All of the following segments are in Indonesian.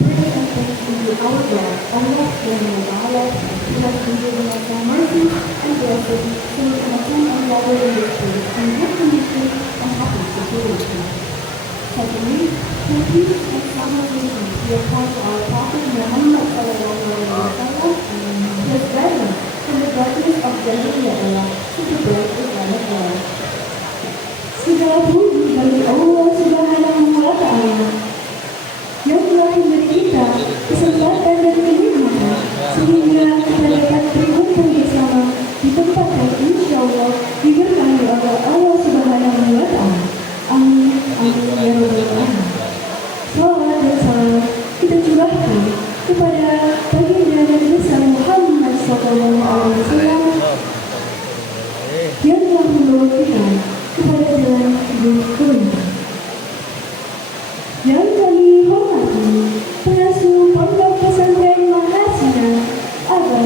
pray and thank you, our God, Allah subhanahu wa ta'ala, who has been giving us more mercy and blessing so we can attend and gather in this place in good condition and happy situation. Secondly, the peace and salvation be upon our Prophet Muhammad sallallahu alaihi wasallam, his guidance from the darkness of Jahiliyah era to the bright Islamic era. Segala puji bagi Allah Subhanahu wa Ta'ala yang telah memberi kita kesempatan dan kenikmatan sehingga kita dapat berkumpul bersama di tempat yang insya Allah diberkahi oleh Allah Subhanahu wa Ta'ala. Amin, amin ya rabbal alamin. Salawat dan salam kita curahkan kepada baginda Nabi besar Muhammad sallallahu alaihi wasallam yang telah membawa kita kepada jalan hidup kebenaran. Yang kami hormati pengasuh Pondok Pesantren Mahasiswa Aba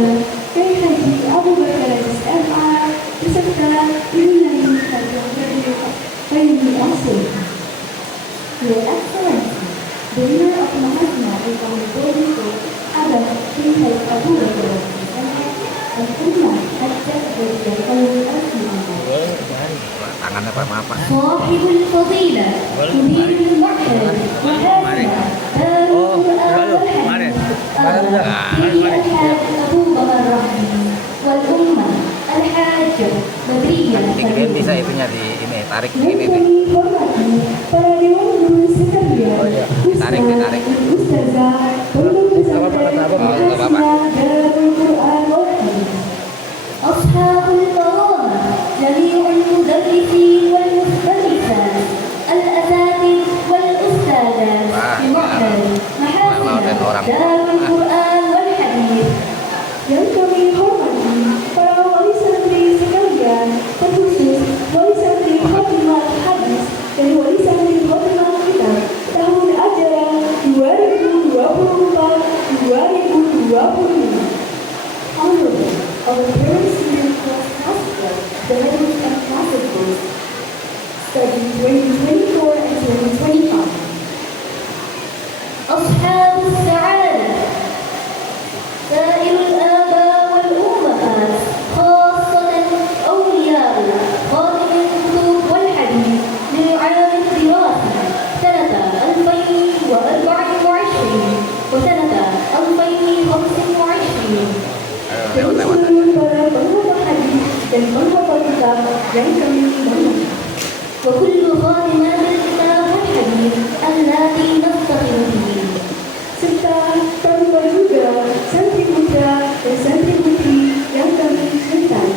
Kiai Haji Abu Bakar Aziz MA beserta Ibu Nani Tanjung Priok Bayuni Asir. Your Excellency, the winner of Mahasiswa Income Golden School Aba Kiai Haji Abu Bakar Aziz MA dan Umar Hajjat Bajar Bayuni Asir. Tangannya apa? صاحب الفضيلة مدير المعهد وهذا دار القرآن والحديث الحاج أبو بكر الرحمن والأمة الحاجة بدرية Dikit bisa itunya di ini tarik yang ini. kami hormati para dewan guru sekalian, Ditarik. Ustazah Pondok Pesantren Mahasiswa Darul Quran wal Hadis, Ashabul Karamah, Jami'ul Mudarrisin wal Mudarrisat, Al-Asatid wal Ustazat, Mu'ahad, Mahasiswa Darul Quran wal Hadis. Yang kami hormati para wali santri sekalian, terkhusus wali santri Khotimah Hadis dan wali santri Khotimah Kitab tahun ajaran 2024-2025. Honorable, our parents and class hospital, the language and classic books, study 2024 and 2025. أصحاب السعادة سائر الآباء والأمهات خاصة أولياء خاتم الكتب والحديث لعام الدراسي سنة 2024 وسنة 2025. Seluruh para penghafal hadis dan penghafal kitab yang kami hormati. وكل خادمات الكتاب والحديث اللاتي نفتخر به. Serta pramugara santri putra dan santri putri yang kami cintai.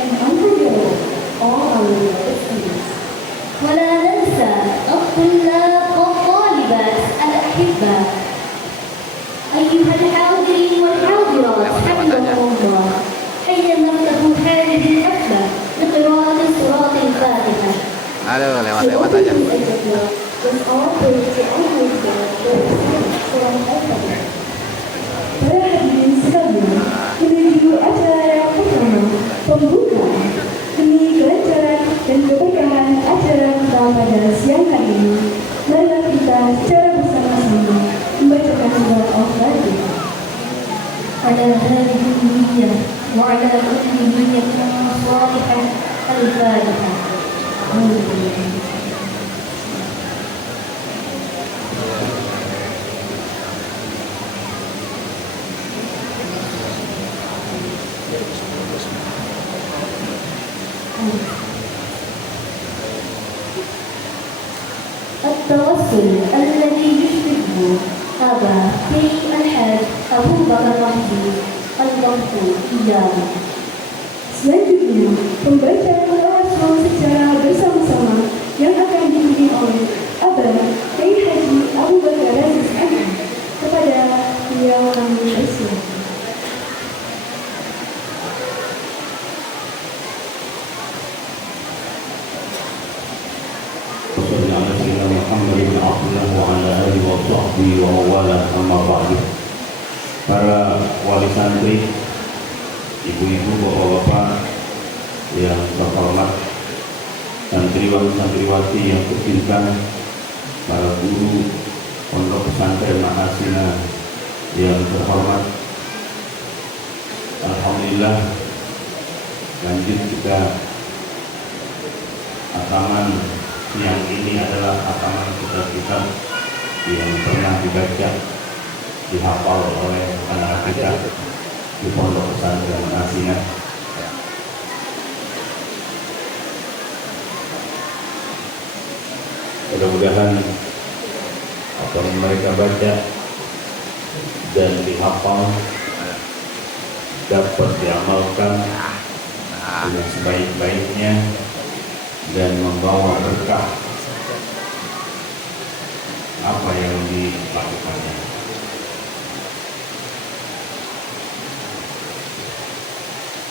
And unforgettable, all our beloved students. ولا ننسى الطلاب والطالبات الأحباء. أيها الحاضرين والحاضرات حفظكم الله، حين نفتح هذه الحفلة لقراءة سورة الفاتحة. Aduh, lewat aja. Para hadirin sekalian, menuju acara yang pertama, pembukaan, demi kelancaran dan keberkahan acara kita pada siang hari ini, marilah kita secara bersama-sama membacakan surah Al-Fatihah. على هذه النية وعلى كل نية صالحة الفاتحة. التوسل الذي يشبهه هذا في الحاج أبو بكر الرحمن المغفور إياه. Selanjutnya, pembacaan Al-Rasul secara bersama-sama yang akan dipimpin oleh Abah Kiai Haji Abu Bakar Aziz MA kepada beliau yang Islam. Para wali santri, ibu-ibu, bapak-bapak yang terhormat, santriwan-santriwati yang tercinta, para guru Pondok Pesantren Mahasina yang terhormat, alhamdulillah lanjut juga hataman yang ini adalah hataman kitab-kitab yang pernah dibaca, dihafal oleh anak kita di Pondok Pesantren Mahasina. Mudah-mudahan apa yang mereka baca dan dihafal dapat diamalkan dengan sebaik-baiknya dan membawa berkah apa yang dilakukannya.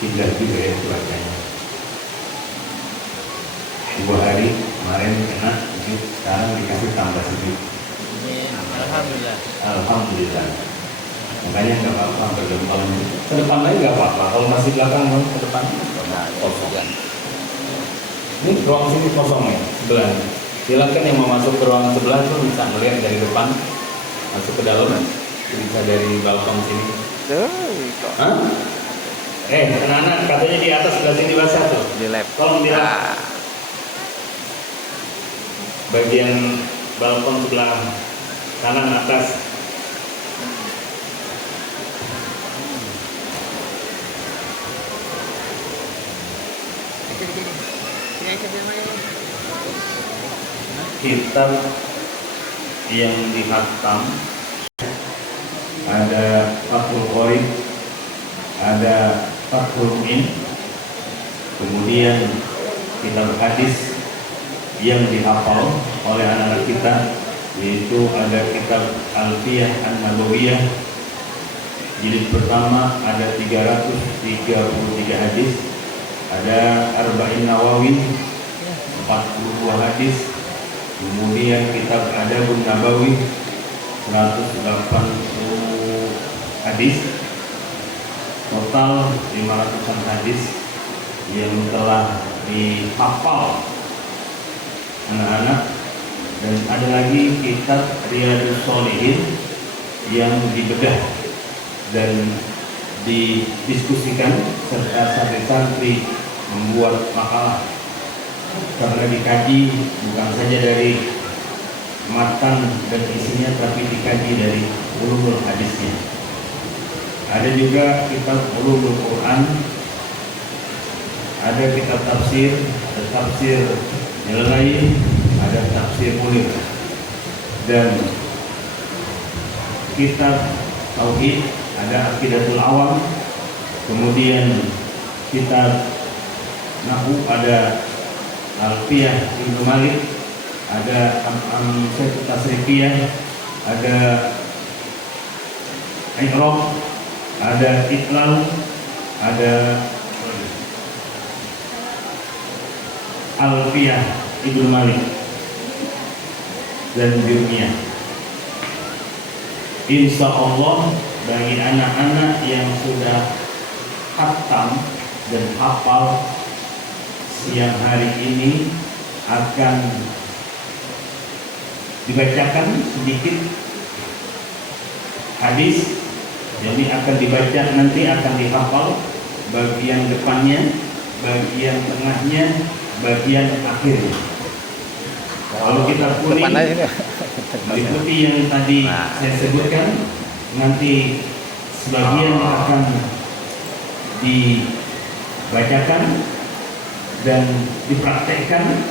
Indah juga ya cuacanya. 2 hari kemarin kena sejuk, sekarang dikasih tambah sejuk. Alhamdulillah. Alhamdulillah. Makanya nggak apa-apa berdepan. Ke depan lagi nggak apa-apa. Kalau masih belakang mau ke depan kosong. Ini ruang sini kosong ya sebelah. Silakan yang mau masuk ke ruangan sebelah tuh bisa melihat dari depan masuk ke dalam, bisa dari balkon sini. Hah? Anak-anak katanya di atas sebelah sini basah tuh. Di lab. Tolong dilihat. Bagian balkon sebelah kanan atas. Kitab yang dihatam ada Fathul Qorib, ada Fathul Mu'in, kemudian kitab hadis yang dihafal oleh anak-anak kita, yaitu ada kitab Alfiyah An-Nabawiyah jilid pertama, ada 333 hadis, ada Arba'in Nawawi 42 hadis, kemudian kitab Adabun Nabawi 180 hadis, total 500-an hadis yang telah dihafal anak-anak. Dan ada lagi kitab Riyadhus Shalihin yang dibedah dan didiskusikan serta santri-santri membuat makalah karena dikaji bukan saja dari matan dan isinya, tapi dikaji dari ulumul hadisnya. Ada juga kitab ulumul Quran, ada kitab tafsir, ada tafsir Jalalain, ada tafsir Munir, dan kitab tauhid, ada Aqidatul Awam, kemudian kitab Nahu, ada Alfiyah Ibnu Malik, ada Amsyatul Tasrifiyah, ada Iqrab, ada Iqlal, ada Alfiyah Ibnu Malik dan Jurmiyah. Insya Allah bagi anak-anak yang sudah khatam dan hafal, siang hari ini akan dibacakan sedikit hadis. Jadi akan dibaca, nanti akan dihafal bagian depannya, bagian tengahnya, bagian akhirnya. Kalau kita kuning mengikuti yang tadi saya sebutkan, nanti sebagian akan dibacakan dan dipraktekkan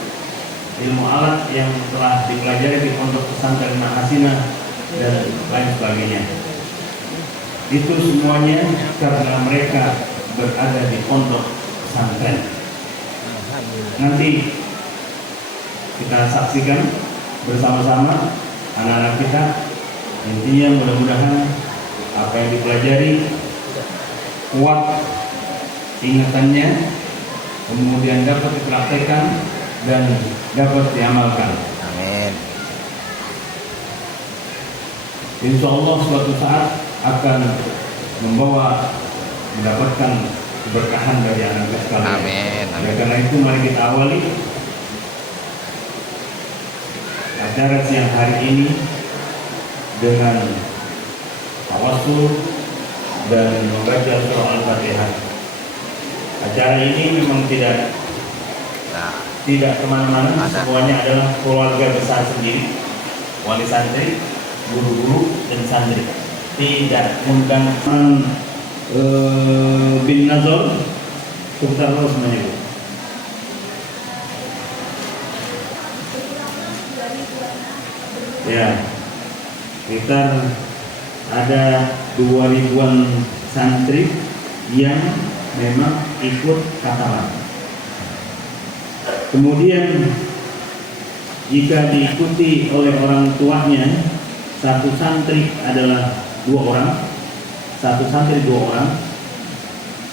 ilmu alat yang telah dipelajari di Pondok Pesantren Mahasina dan lain sebagainya. Itu semuanya karena mereka berada di pondok pesantren. Nanti kita saksikan bersama-sama anak-anak kita. Intinya mudah-mudahan apa yang dipelajari kuat ingatannya, kemudian dapat dipraktekkan dan dapat diamalkan. Amin. Insya Allah suatu saat akan membawa mendapatkan keberkahan dari anak-anak sekalian. Amin. Oleh karena itu mari kita awali acara siang hari ini dengan tawassul dan membaca surah Al-Fatihah. Acara ini memang tidak Nah, kemana-mana, Ada. semuanya adalah keluarga besar sendiri, wali santri, guru-guru dan santri. Tidak undang bin Nazar sebentar dulu semuanya Bu. Ya, sekitar ada 2000-an santri yang memang ikut katalan. Kemudian jika diikuti oleh orang tuanya, satu santri adalah 2 orang, satu santri 2 orang.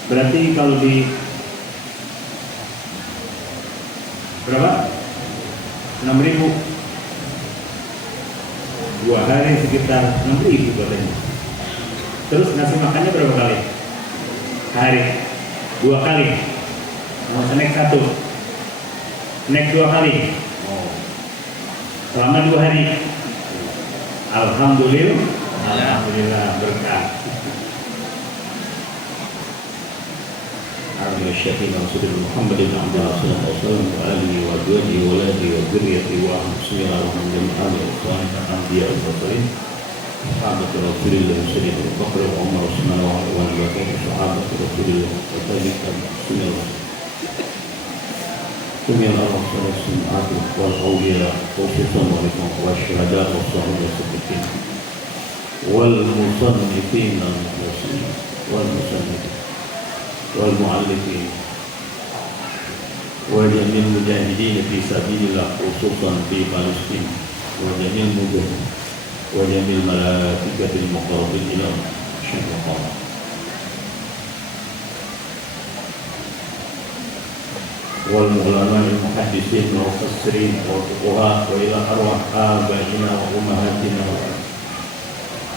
Berarti kalau di berapa? 6.000, 2 hari sekitar 6.000 katanya. Terus ngasih makannya berapa kali? Hari 2 kali. Mau snack 1, snack 2 kali. Selama 2 hari. Alhamdulillah berkah. Al-Syafina Rasulullah Muhammad bin Abdullah sallallahu alaihi wasallam wa alihi wa sahbihi wa alihi wa dzurriyyati wa bismillahirrahmanirrahim. Anbiya al-mursalin sahabat Rasulullah sallallahu alaihi Bakr wa Umar Utsman wa Ali wa sahabat Rasulullah sallallahu Sumil al-Rasul wal awliya khususan wal syuhada wa salihin wal musannifin wal musannifin wal muallifin wa jamil mujahidin fi sabilillah khususan fi Palestina wa jamil mujahidin wa jamil malaikatil muqarrabin ila syarqa. والعلماء المحدثين والمفسرين والفقهاء وإلى أرواح آبائنا وأمهاتنا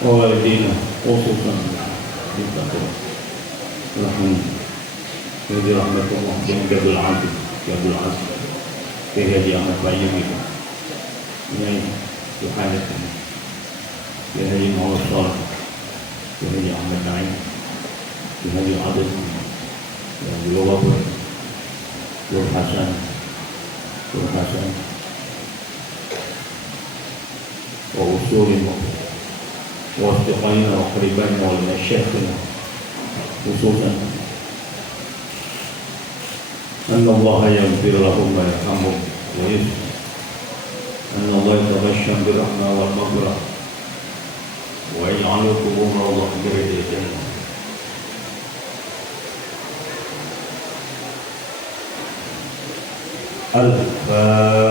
ووالدينا خصوصا بالتقوى Jadi rahmatullah dengan Jabal Azim, Jabal Azim, Kiai Haji Ahmad Bayyum itu, ini Tuhan itu, Kiai Haji Muhammad Saleh, Kiai Haji Ahmad Naim, Kiai Haji Adil, yang di luar Nur Hasan, wa usulina, wa istiqaina wa qaribaina wa masyayikhina, khususan أن الله يغفر لهم ويرحمهم ويسر أن الله يتبشم بالرحمة والمغفرة ويجعل قبور روضة من رياض الجنة. الفاتحة.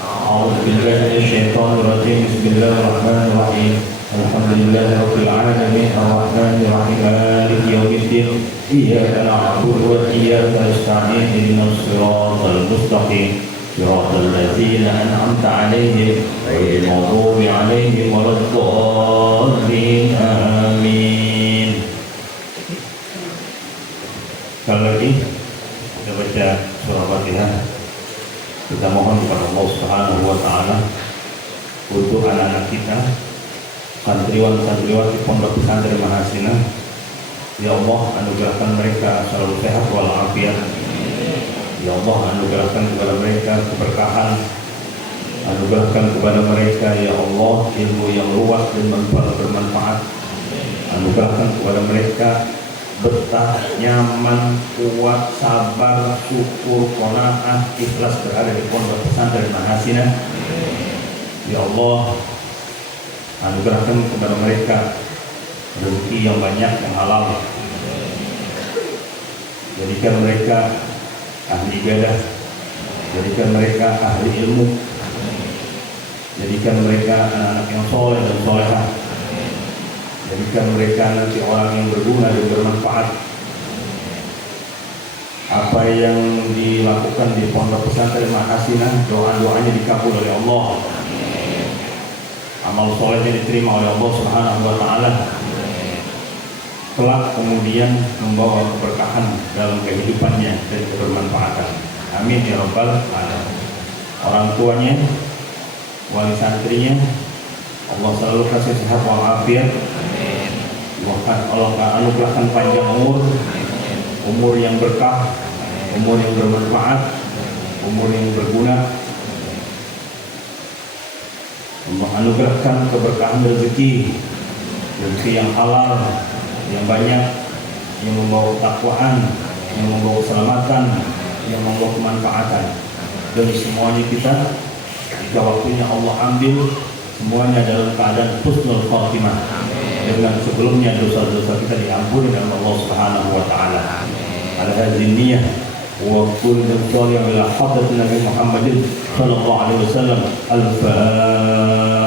أعوذ بالله من الشيطان الرجيم. بسم الله الرحمن الرحيم. الحمد لله رب العالمين الرحمن الرحيم مالك يوم الدين إياك نعبد وإياك نستعين اهدنا الصراط المستقيم صراط الذين أنعمت عليهم غير المغضوب عليهم ولا الضالين آمين. Sekali lagi kita baca surah Fatihah. Kita mohon kepada Allah Subhanahu wa taala untuk anak-anak kita, santriwan-santriwati Pondok Pesantren Mahasina. Ya Allah, anugerahkan mereka selalu sehat walafiat. Ya Allah, anugerahkan kepada mereka keberkahan. Anugerahkan kepada mereka ya Allah ilmu yang luas dan bermanfaat. Anugerahkan kepada mereka betah, nyaman, kuat, sabar, syukur, qanaah, ikhlas berada di Pondok Pesantren Mahasina. Ya Allah, anugerahkan kepada mereka rezeki yang banyak, yang halal. Jadikan mereka ahli ibadah, jadikan mereka ahli ilmu, jadikan mereka anak-anak yang soleh dan solehah, jadikan mereka nanti orang yang berguna dan bermanfaat. Apa yang dilakukan di Pondok Pesantren Mahasina, doa-doanya dikabul oleh Allah, amal solehnya diterima oleh Allah Subhanahu wa taala, kelak kemudian membawa keberkahan dalam kehidupannya dan kebermanfaatan. Amin ya rabbal alamin. Orang tuanya, wali santrinya, Allah selalu kasih sehat walafiat. Amin. Allah anugerahkan panjang umur yang berkah, umur yang bermanfaat, umur yang berguna. Allah anugerahkan keberkahan rezeki yang halal, yang banyak, yang membawa ketakwaan, yang membawa keselamatan, yang membawa kemanfaatan. Dan semuanya kita, jika waktunya Allah ambil, semuanya dalam keadaan husnul khatimah. Dengan sebelumnya dosa-dosa kita diampuni oleh Allah Subhanahu wa taala. Ala hadhihi niyyah wa kullu dhalika ila hadrat Nabi Muhammad sallallahu alaihi wasallam. Al-Fatihah.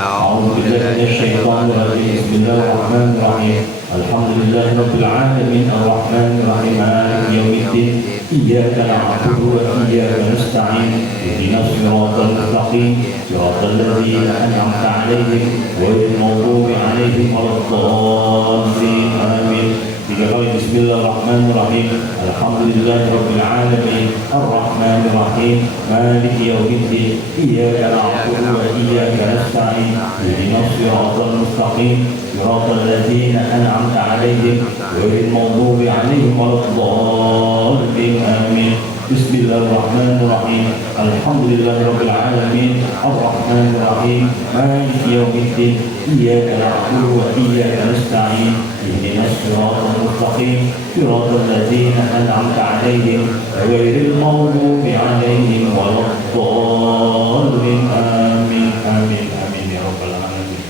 A'udzu billahi minasyaitonir rajim. Bismillahirrahmanirrahim. Alhamdulillahi rabbil alamin arrahmanir rahim maliki yaumiddin. Iyyaka na'budu wa iyyaka nasta'in. Ihdinas siratal mustaqim. Siratal ladzina an'amta 'alaihim ghairil maghdubi 'alaihim waladdallin. Amin. Tiga kali Bismillahirrahmanirrahim. Alhamdulillahirabbil alamin arrahmanir rahim maliki yaumiddin. Iyyaka na'budu wa iyyaka nasta'in. Ihdinas siratal mustaqim. Siratal ladzina an'amta 'alaihim ghairil maghdubi 'alaihim waladdallin. Amin. Bismillahirrahmanirrahim. Alhamdulillahirabbil alamin arrahmanir rahim maliki yaumiddin. Iyyaka na'budu wa iyyaka nasta'in. Ihdinas siratal mustaqim. Siratal ladzina an'amta 'alaihim ghairil maghdubi 'alaihim waladdallin. Amin. Amin. Amin ya rabbal alamin.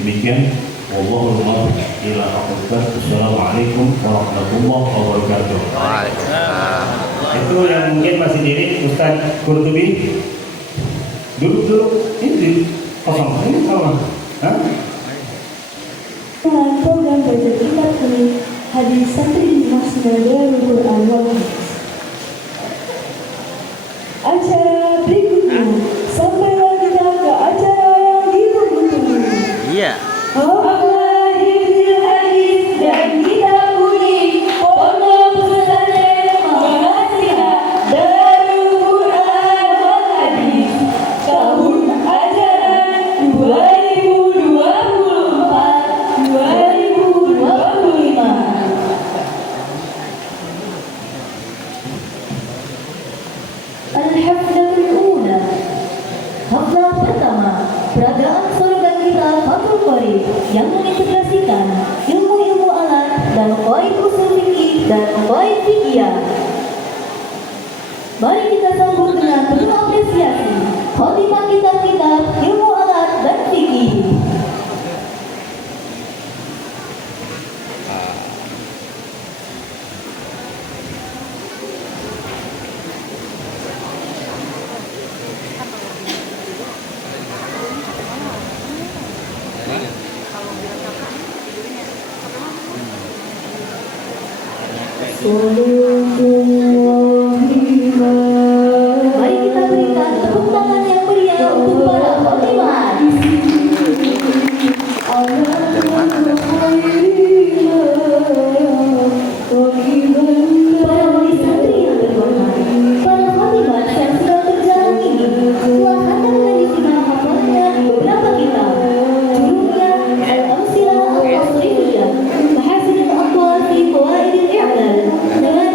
Demikian wallahul muwaffiq ila aqwamit. Assalamualaikum warahmatullahi wabarakatuh. Waalaikumsalam. Itu yang mungkin masih diri Ustaz Qurtubi. Duduk ini kosong ini sama. Hah? Dengan program baca kitab kuning hadis santri Masjid Darul Quran wal Hadis. Acara berikutnya sampailah kita ke acara yang ditunggu-tunggu. Iya. Allah hifzil hadis dan kitab kuning pondok pesantren Mahasiswa Darul Quran wal Hadis tahun ajaran 2024-2025. Al-Haflatul Ula. Haflah pertama, peragaan slogan kita Fathul Qorib yang mengintegrasikan ilmu-ilmu alat dan qaid usul fikih dan qaid fikih. Mari kita sambut dengan penuh apresiasi khotimah kitab-kitab ilmu alat dan fikih. Mari kita berikan tepuk tangan yang meriah untuk para khotimah. Para wali santri yang terhormat, para khotimah yang sedang berjalan ini telah hadir dan disimak hafalnya beberapa kitab. Judulnya Al-Amsilah Al-Tasrifiyah, Mahasin Al-Aqwal fi Qawaid Al-I'dal, dengan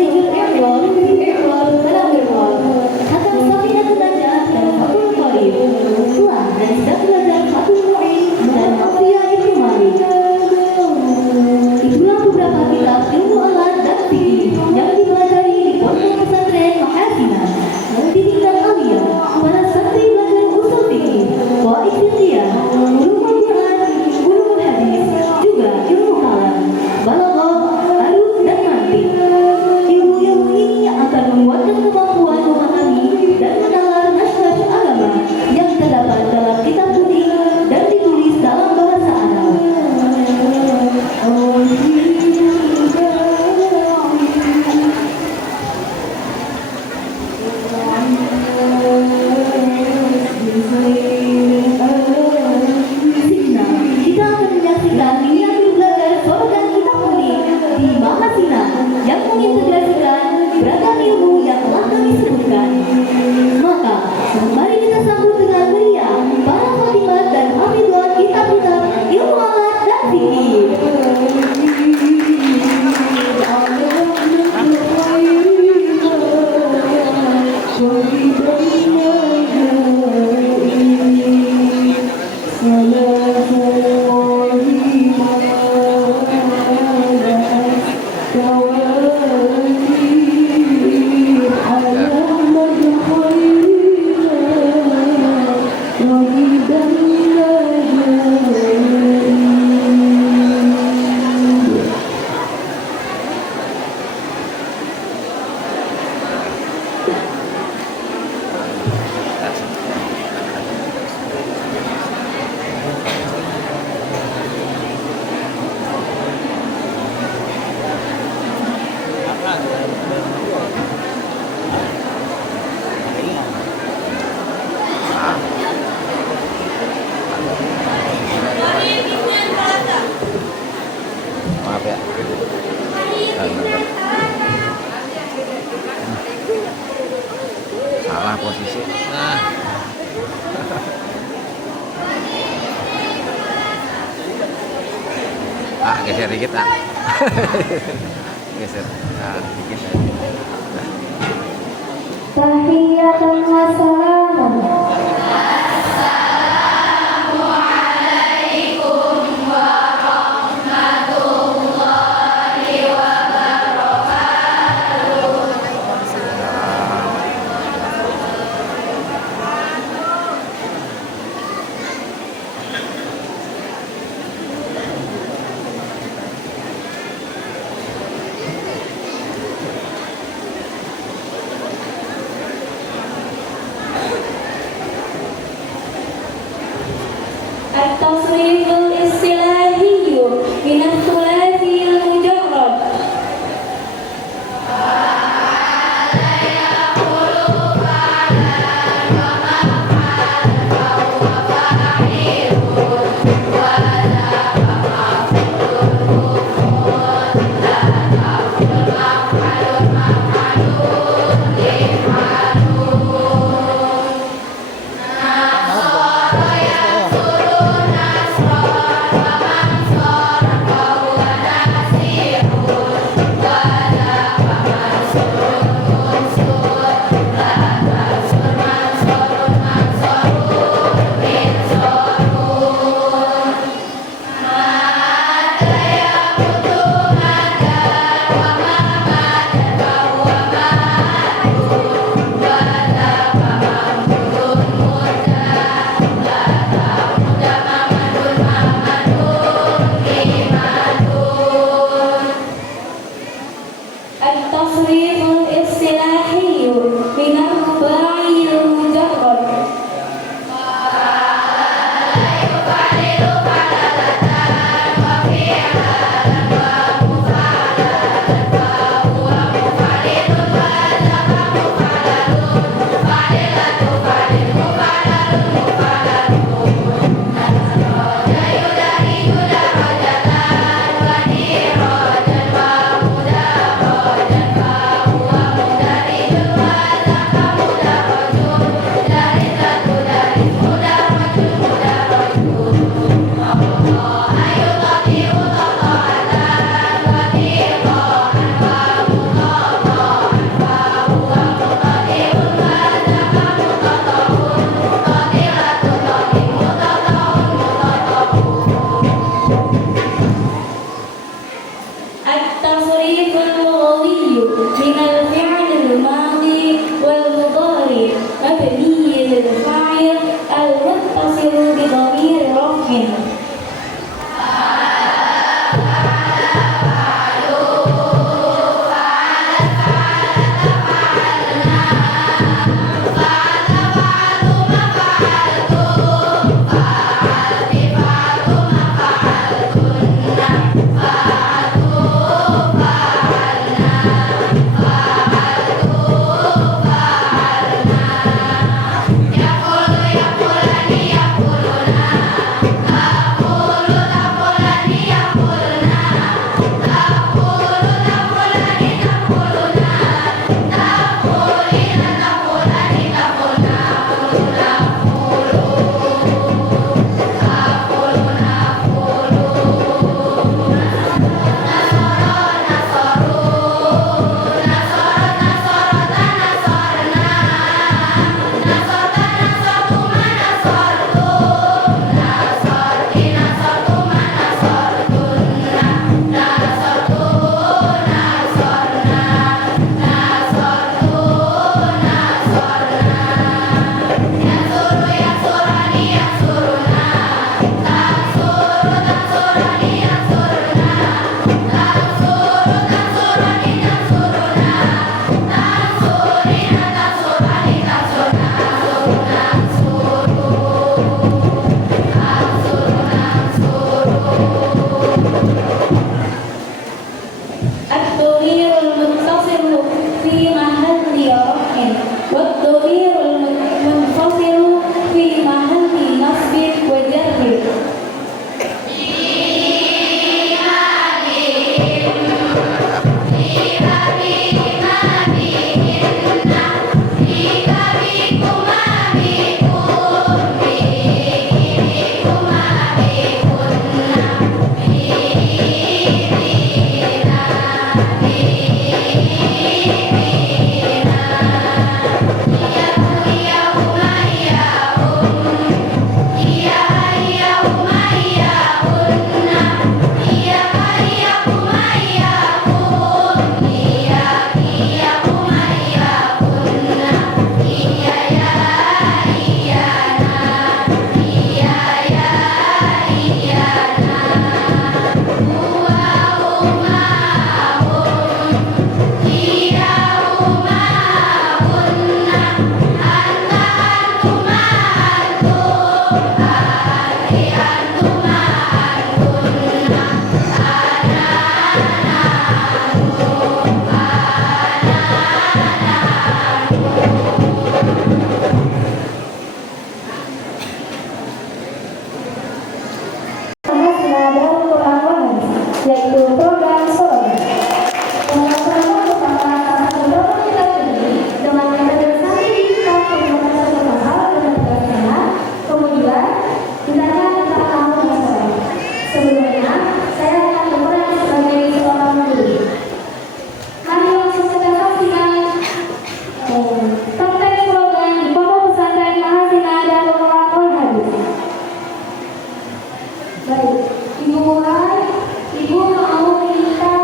Maaf ya. Salah posisi. Nah. Geser dikit geser dikit aja. Tahiyatan wa salamun. التصريف الاصطلاحي من الثلاثي المجرد yaitu program solo. Program bersama program kita ini dengan metode sertifikat penggunaan satu hal dan bagaimana kemudian ditanya tentang kamu masalah. Sebelumnya saya akan berperan sebagai seorang guru. Mari langsung kita saksikan praktek program di Pondok Pesantren Mahasiswa dan Pengelolaan Hadis. Baik, Ibu mulai. Ibu mau minta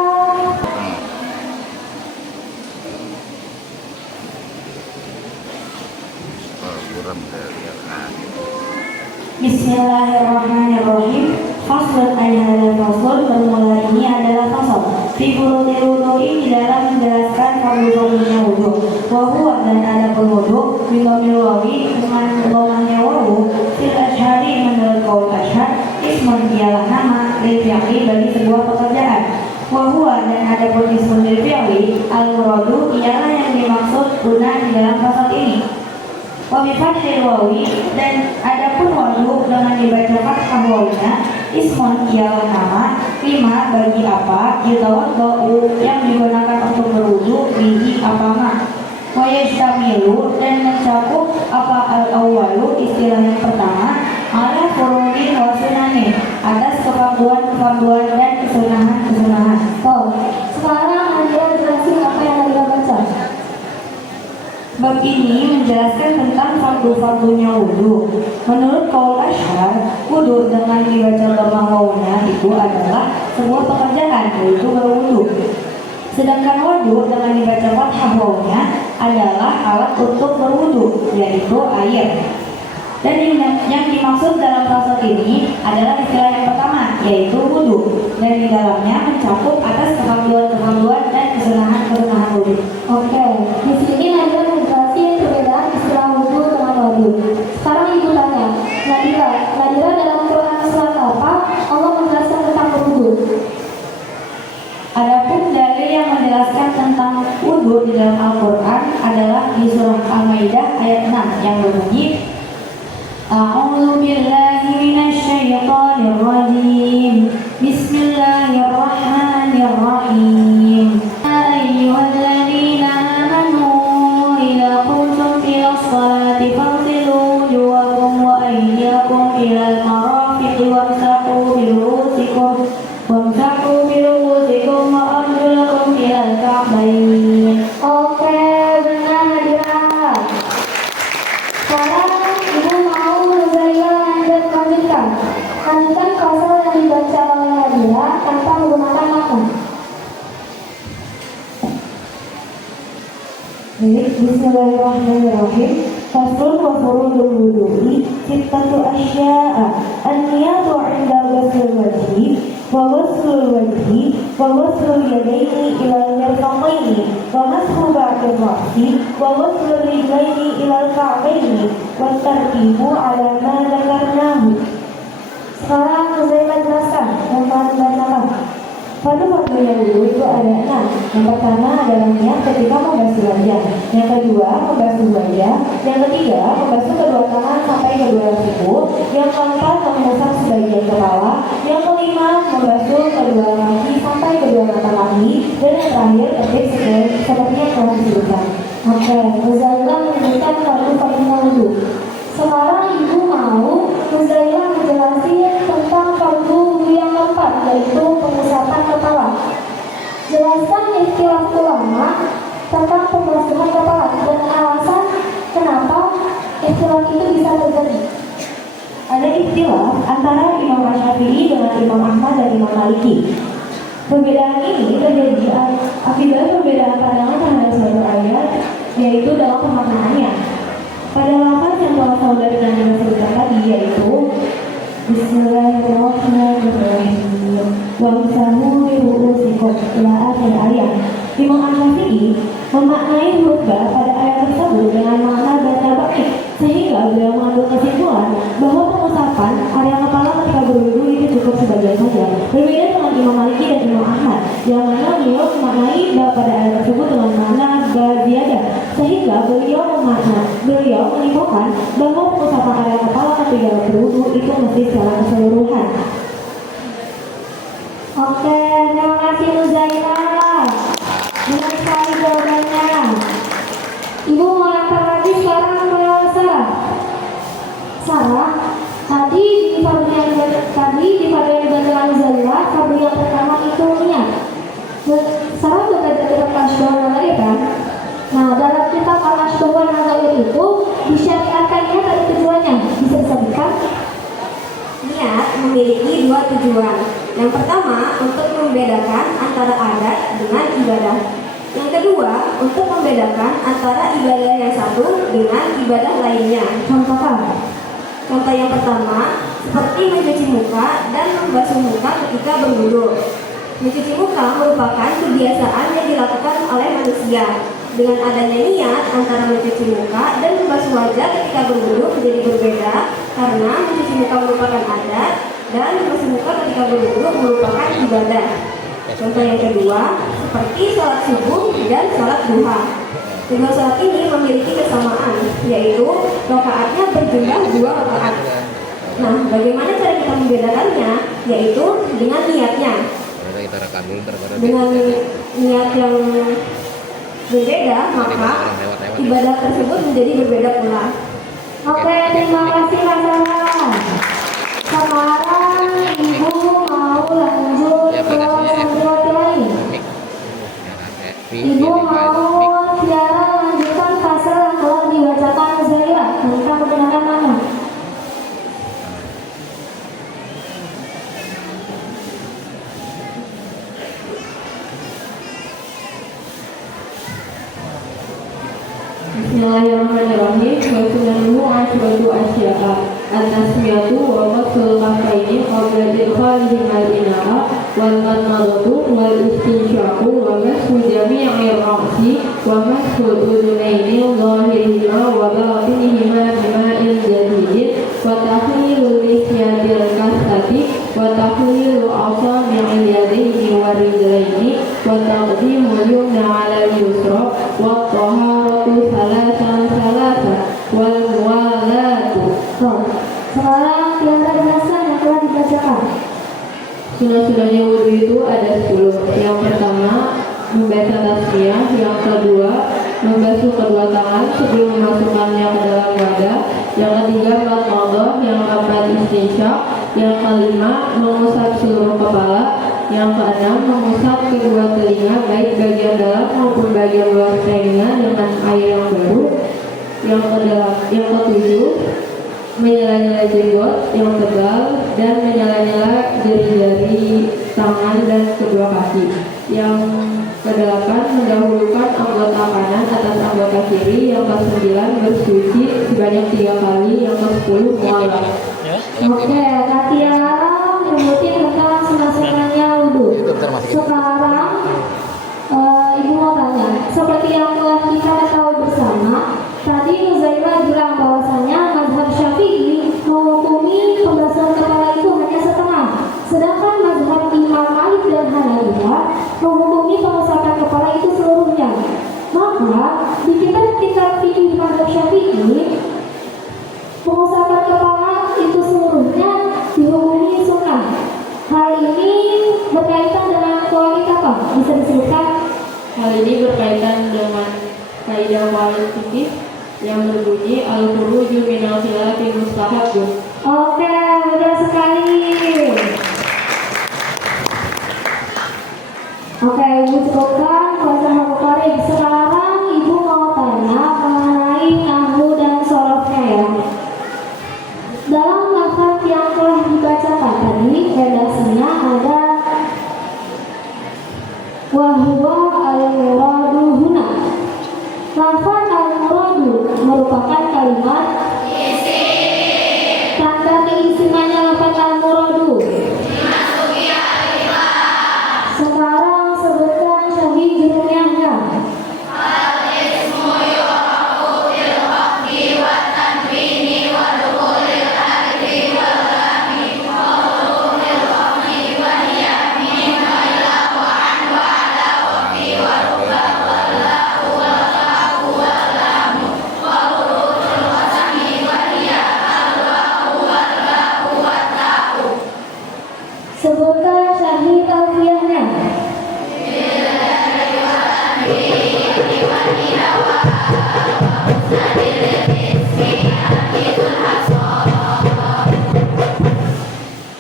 Bismillahirrahmanirrahim. Faslun ayat faslun, bermula ini adalah fasal fi furudil wudu'i, di dalam menjelaskan fardu-fardunya wudu. Wa huwa, dan ada berwudu bidhamil wawi, dengan dhamanya wawu, fil asyhari, menurut qaul asyhar, ismun, ialah nama, lil fi'li, bagi sebuah pekerjaan. Wa huwa, dan ada pun ismun lil fi'li, al muradu, ialah yang dimaksud guna di dalam fasal ini. Wa bi fathil wawi, dan adapun wudu dengan dibaca fathah wawinya, ismun, ialah nama, lima, bagi apa, yutawaddau, yang digunakan untuk berwudu, bihi, apa ma. Wa yajtamilu, dan mencakup apa al-awwalu, istilah yang pertama, ala furudin wa sunanin, atas kefarduan dan kesunahan-kesunahan. sekarang Anda jelasin apa yang Anda baca. Bab ini menjelaskan tentang fardu-fardunya wudu. Menurut qaul asyhar, wudu dengan dibaca dhamma wawunya itu adalah sebuah pekerjaan, yaitu berwudu. Sedangkan wudu dengan dibaca fathah wawunya adalah alat untuk berwudu, yaitu air. Dan yang dimaksud dalam fasal ini adalah istilah yang pertama, yaitu wudu, dan di dalamnya mencakup atas kefarduan-kefarduan dan kesunahan-kesunahan wudu. Oke, di sini Anda menjelaskan perbedaan istilah wudu dengan wudu. Sekarang Ibu tanya, Nadira dalam Quran surat apa Allah menjelaskan tentang berwudu? Adapun dalil yang menjelaskan tentang wudu di dalam Al-Quran adalah di surah Al-Maidah ayat 6 yang berbunyi, A'udzu billahi minasy syaithanir rajim. Bismillahirrahmanirrahim. Ya ayyuhalladzina amanu idza qumtum ilas sholati faghsilu wujuhakum wa aydiyakum ilal marafiqi wamsahu bi ru'usikum wa arjulakum ilal ka'bayn. Oke, benar Nadira. Sekarang Ibu mau lanjutkan fasal yang dibaca oleh Nadira tanpa menggunakan makna. Bismillahirrahmanirrahim. Faslun wa furudul wudu'i sittatu asya'a, an-niyatu 'inda ghuslil wajhi wa ghuslul wajhi wa ghuslul yadaini ilal mirfaqaini wa mashu ba'dil ra'si wa ghuslul rijlaini ilal ka'baini wa tartibu 'ala ma dzakarnahu. Sekarang saya jelaskan yang paling bacakan. Fardu-fardunya wudu itu ada 6. Yang pertama adalah niat ketika membasuh wajah. Yang kedua, membasuh wajah. Yang ketiga, membasuh kedua tangan sampai kedua siku. Yang keempat, mengusap sebagian kepala. Yang kelima, membasuh kedua kaki sampai kedua mata kaki. Dan yang terakhir, ketik seperti yang telah disebutkan. Oke, Muzailah menyebutkan fardu-fardunya wudu. Sekarang Ibu mau Muzailah menjelaskan tentang fardu wudu yang keempat, yaitu pengusapan kepala. Jelaskan istilah ulama tentang pembasuhan kepala dan alasan kenapa istilah itu bisa terjadi. Ada istilah antara Imam Asy-Syafi'i dengan Imam Ahmad dan Imam Maliki. Perbedaan ini terjadi akibat perbedaan pandangan terhadap suatu ayat, yaitu dalam pemaknaannya. Pada lafaz yang telah saudara dan Anda sebutkan tadi, yaitu Bismillahirrahmanirrahim wamsahu bi ru'usikum ila akhir ayat. Imam Asy-Syafi'i memaknai huruf ba pada ayat tersebut dengan makna baca ba'id, sehingga beliau mengambil kesimpulan bahwa pengusapan area kepala ketika berwudu makna. Beliau menyimpulkan bahwa pengucapan pada kepala ketika berwudu itu mesti secara keseluruhan. Oke, terima kasih Nuzairah. Benar sekali jawabannya. Ibu mau lempar lagi sekarang ke Sarah. Sarah, tadi di fabel yang dibacakan Nuzairah, fabel yang pertama itu niat. Sarah sudah belajar kitab Al-Ashbah Nadair kan? Nah, dalam kitab Al-Ashbah Nadair itu disyariatkannya dari tujuannya. Bisa disebutkan? Niat memiliki dua tujuan. Yang pertama, untuk membedakan antara adat dengan ibadah. Yang kedua, untuk membedakan antara ibadah yang satu dengan ibadah lainnya. Contohkan. Contoh yang pertama, seperti mencuci muka dan membasuh muka ketika berwudu. Mencuci muka merupakan kebiasaan yang dilakukan oleh manusia. Dengan adanya niat antara mencuci muka dan membasuh wajah ketika berwudu menjadi berbeda karena mencuci muka merupakan adat dan membasuh muka ketika berwudu merupakan ibadah. Contoh yang kedua, seperti sholat subuh dan sholat duha. Kedua sholat ini memiliki kesamaan, yaitu rakaatnya berjumlah 2 rakaat. Nah, bagaimana cara kita membedakannya? Yaitu dengan niatnya. Kita rekam dulu ntar baru Dengan kita- niat yang berbeda, maka ibadah tersebut menjadi berbeda pula. Oke, terima kasih Kak Sarah. Sekarang Ibu mau lanjut Ya, ke aplikasinya santriwati lain. Mik. Ya kan, kayak Ibu mik. mau Tiara lanjutkan pasal yang telah dibacakan Zaira tentang kebenaran mana? Bismillahirrahmanirrahim. Wasunanuhu asyratu asya'a at-tasmiyatu wa masul kafaini qabla idkhalihim al-ina'a wal madmadatu wal istinsyaqu wa mashu jami'ir ra'si wa mashu udunaini zahirihima wa batinihima bima'in jadidin wa tahlilu lisyadil kasati wa tahlilu asabi'il yadaini wa rijlaini wa taqdimu yumna 'ala al-yusra wa taharatu salatan wal muwalatu. Sekarang Tiara jelaskan yang telah dibacakan. Sunah-sunahnya wudhu itu ada 10. Yang pertama membaca tasmiyah, yang kedua membasuh kedua tangan sebelum memasukkannya ke dalam wadah, yang ketiga madmadah, yang keempat istinsyaq, yang kelima mengusap seluruh kepala, yang keenam mengusap kedua telinga baik bagian dalam maupun bagian luar telinga dengan air yang baru, yang ketujuh menyela-nyela jenggot yang tebal dan menyela-nyela jari-jari tangan dan kedua kaki. Yang kedelapan mendahulukan anggota kanan atas anggota kiri. Yang ke-9 bersuci sebanyak 3 kali. Yang ke-10 mualaf. Oke, Kak Tiara menyebutin tentang sunah-sunahnya wudhu. Itu bentar, masih gitu. Sekarang Ibu mau tanya, seperti yang telah kita ketahui bersama, tadi Nuzairah bilang bahwasanya mazhab Syafi'i menghukumi pembasuhan kepala itu hanya setengah, sedangkan mazhab Imam Malik dan Hanabila menghukumi pengusapan kepala itu seluruhnya. Maka di kitab-kitab fikih mazhab Syafi'i, pengusapan kepala itu seluruhnya dihukumi sunnah. Hal ini berkaitan dengan kualitas apa? Bisa disebutkan? Hal ini berkaitan dengan kaidah wal fikih yang berbunyi al-khuruju minal khilafi mustahabun. Oke, mudah sekali. Oke, Ibu cukupkan kuasa Bukhari. Sekarang Ibu mau tanya mengenai nahwu dan sorofnya ya. Dalam lafaz yang telah dibacakan tadi, redaksinya ada wahwa al-muradu huna. Lafaz al-muradu merupakan kalimat tanda keistimewaannya lafaz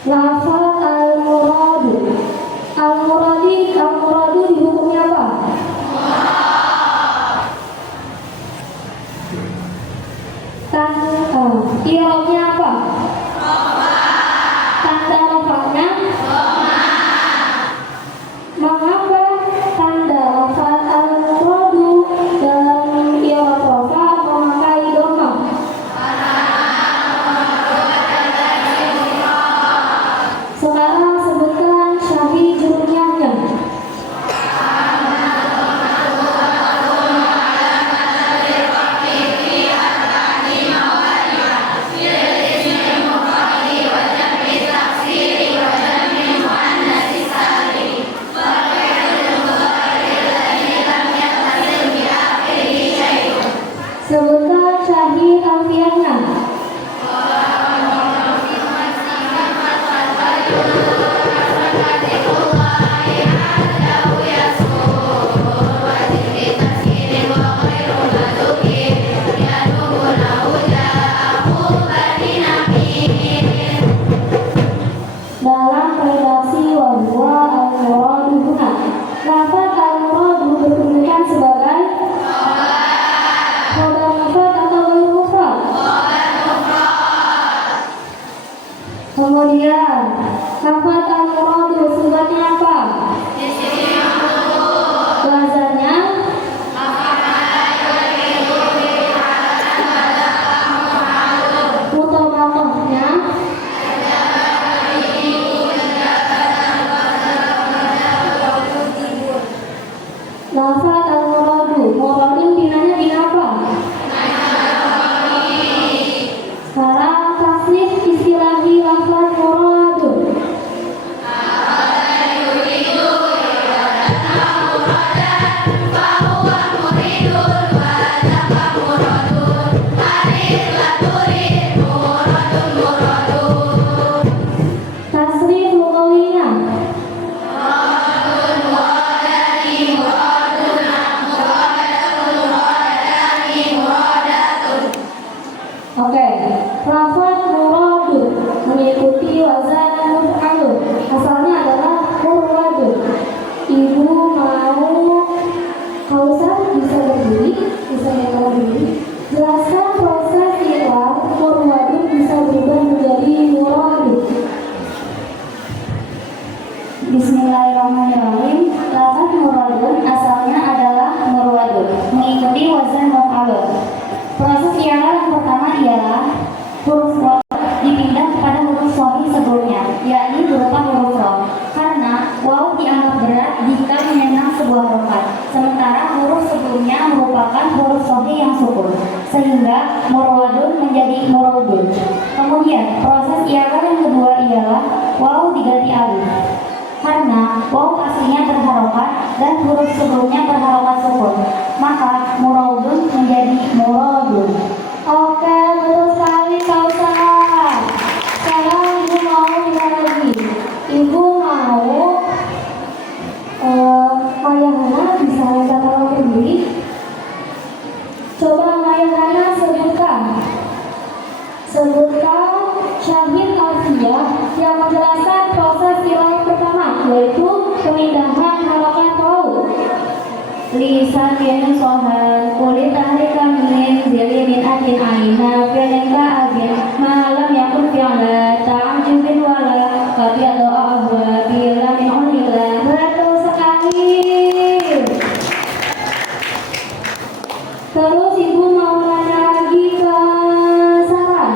Lafaz al-muradu. Al-muradu di hukumnya apa? I'rabnya apa? Tanda rafa'nya? Mengapa tanda lafaz al-muradu dalam i'rab rafa memakai dhammah? Sekarang sebutkan syahid jurumiyahnya. Sebutkan syahid alfiahnya. Dalam redaksi wahwa al-muradu guna, lafaz al-muradu berkedudukan sebagai khobar mufrad atau ghair mufrad. Kemudian lafaz al-muradu sifatnya apa? Wazannya mutabaqahnya lafaz al-muradu binanya bin apa? Sekarang tasnif istilahi lafaz muradu. Tasnif lughawiynya. Oke, lafaz muradu mengikuti wazan muf'alu. Asalnya adalah muradu. Ibu mau Kausar bisa berdiri, bisa berdiri. Jelaskan proses i'rab muradu bisa berubah menjadi muradu. Bismillahirrahmanirrahim. Lafaz muradun asalnya adalah murwadun, mengikuti wazan muf'alun. Proses i'rab yang pertama ialah huruf waw dipindah kepada huruf shahih sebelumnya, yakni berupa huruf ro, karena waw dianggap berat jika menyandang sebuah harokat, sementara huruf sebelumnya merupakan huruf shahih yang sukun, sehingga murwadun menjadi muradun. Kemudian proses i'rab yang kedua ialah waw diganti alif, karena waw aslinya berharokat dan huruf sebelumnya berharokat sukun, maka muradun menjadi muradun. Oke, betul sekali Kausar. Sekarang ibu mau bilang lagi. Ibu mau Mayahana bisa minta tolong berdiri. Coba Mayahana sebutkan syahid alfiyah yang menjelaskan proses i'rab pertama, yaitu pemindahan harokat waw. Lisan bin sohal kulit ahli kamin zili min akin aina fi'lin agin malam yakun fi'la ta'jubin wala kabiya doa ahwa bila min unila. Betul sekali. Terus ibu mau nanya lagi ke Sarah.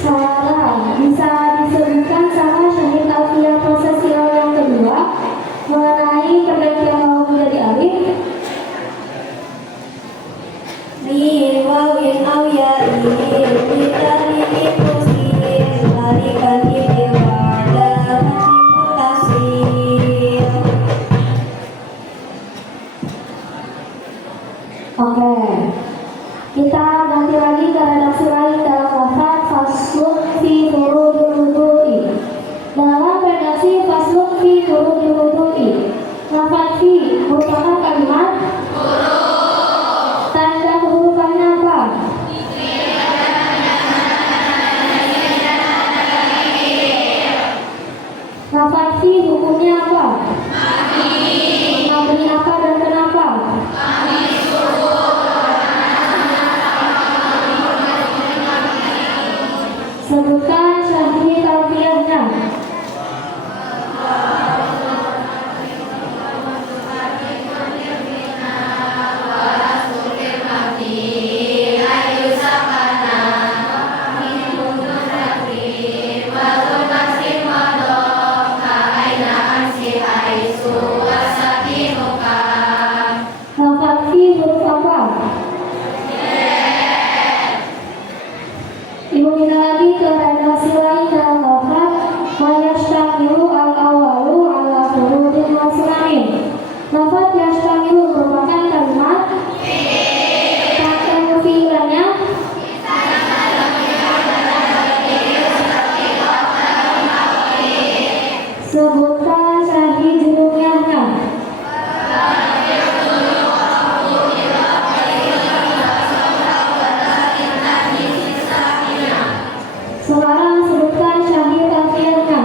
Sarah, bisa disebutkan sama syahid alfiyah proses i'rab yang kedua mengenai pergantian waw menjadi alif? Li wawin awi apa? Memberi apa dan kenapa? Sebutkan syahid alfiahnya. Lafaz fi huruf apa? Ibu minta lagi ke redaksi lain dalam lafaz wa yashtamilu al-awalu ala furudin wa sunanin. Lafaz yashtamilu merupakan kalimat kata fi'ilnya sebutkan syahid judulnya. Sekarang sebutkan syahid alfiahnya.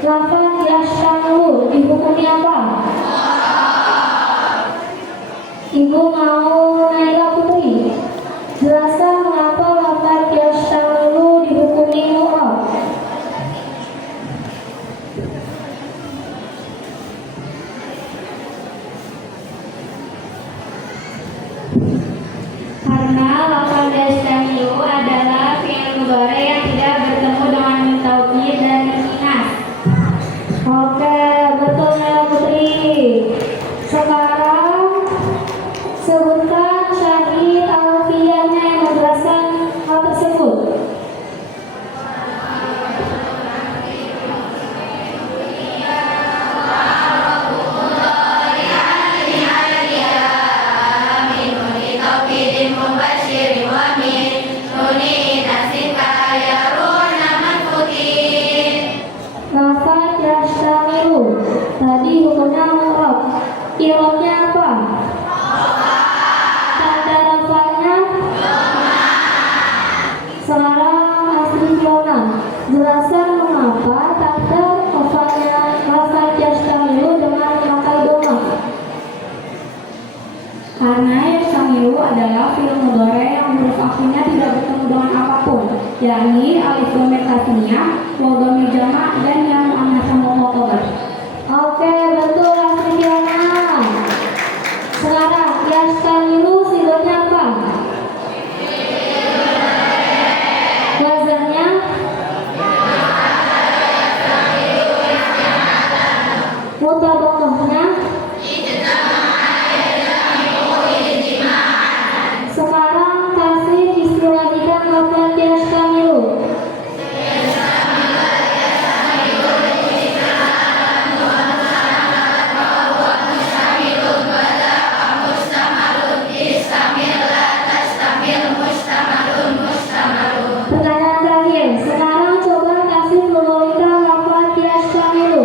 Lafaz yashtamilu dihukumi apa? Ibu mau Naila Putri jelaskan mengapa lafaz yashtamilu dihukumi mu'rab. Karena lafaz yashtamilu adalah fi'il mudhari yang tidak bertemu dengan nun taukid dan nun inas. Oke, betul Naila Putri. Sekarang sebutkan syahid alfiahnya yang menjelaskan hal tersebut. Lafaz yashtamilu tadi hukumnya mu'rab. I'rabnya apa? Tanda rafa'nya sekarang asli Fiona jelaskan mengapa tanda rafa'nya lafaz yashtamilu dengan memakai doma. Karena yashtamilu adalah fi'il mudhari yang huruf akhirnya tidak bertemu dengan apapun, yakni alif dhamir tasniyah, waw dhamir jamak, dan yang muannats mudzakkar. Oke, betul asli Fiona. Sekarang yashtamilu sifatnya apa? Wazannya mutabaqahnya sekarang kasih istilahkan lafaz yashtamilu. Pertanyaan terakhir, sekarang coba kasih melolika lafaz yashtamilu.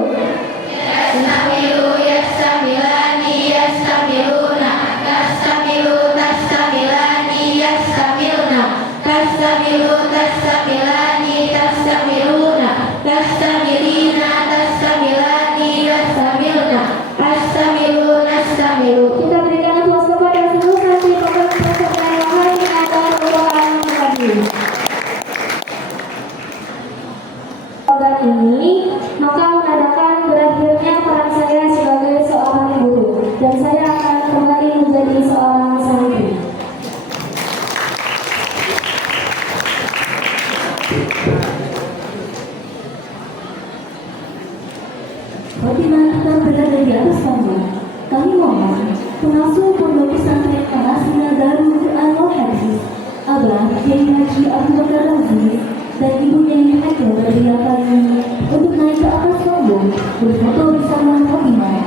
Kita berikan aplaus kepada seluruh nanti peserta yang hari ini akan merupakan tadi. Program ini maka menandakan berakhirnya peran saya sebagai seorang guru dan saya akan kembali menjadi seorang santri. Apabila kita berada di atas panggung, kami mohon pengasuh pondok pesantren Al-Asnah Darul Quran wal Hadis, Abah Kiai Haji Abu Bakar Aziz dan Ibu Nyai Hakim berdiam kami untuk naik ke atas panggung berfoto bersama Fatimah.